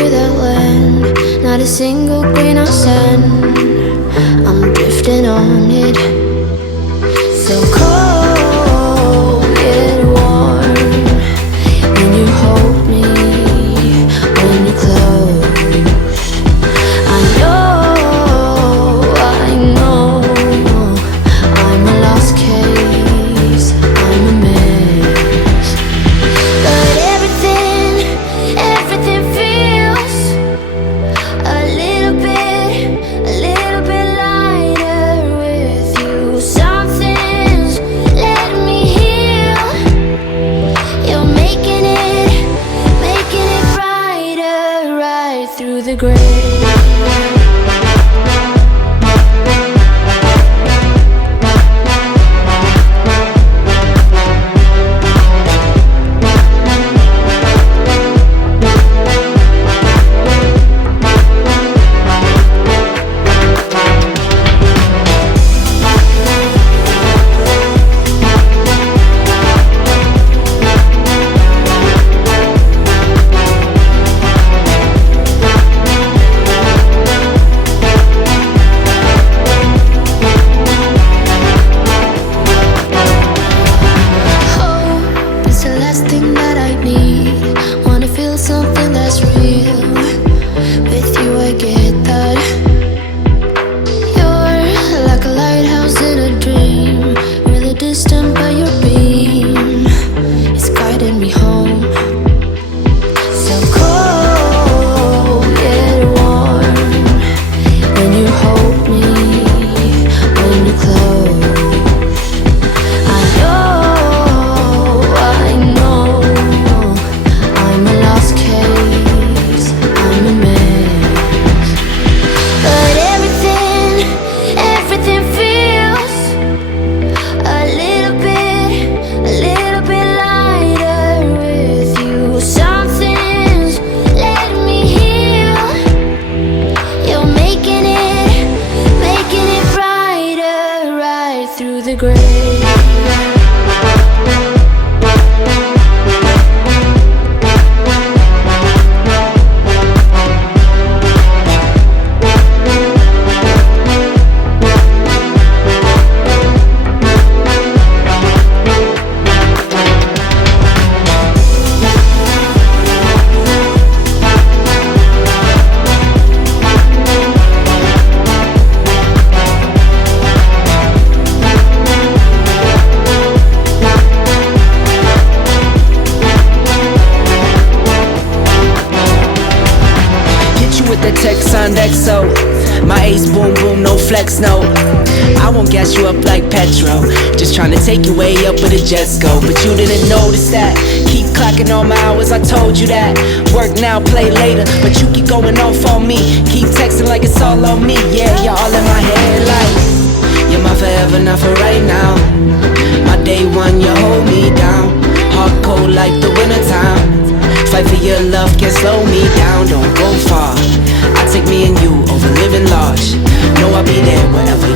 through that land, not a single grain of sand. I'm drifting on it. So cold yet warm, when you hold me, when you close. I know, I'm a lost case, I'm a mess. But everything feels a little bit lighter with you. Something's letting me heal. You're making it brighter, right through the gray. It's the last thing that I need. Wanna feel something that's real. With you I get that. You're like a lighthouse in a dream, really distant but your beam is guiding me home. So cold yet warm, when you hold me, when you close. I know, I'm a lost case, I'm a mess. But everything feels a little bit lighter with you. Something's letting me heal. You're making it brighter, right through the gray. With the text on XO, my ace boom boom, no flex, no. I won't gas you up like petrol, just trying to take you way up where the jets go. But you didn't notice that. Keep clocking all my hours, I told you that. Work now, play later, but you keep going off on me. Keep texting like it's all on me. Yeah, you're all in my head like you're my forever, not for right now. My day one, you hold me down. Hard cold like the wintertime. Fight for your love, can't slow me down, don't go far. I take me and you over living large. Know I'll be there wherever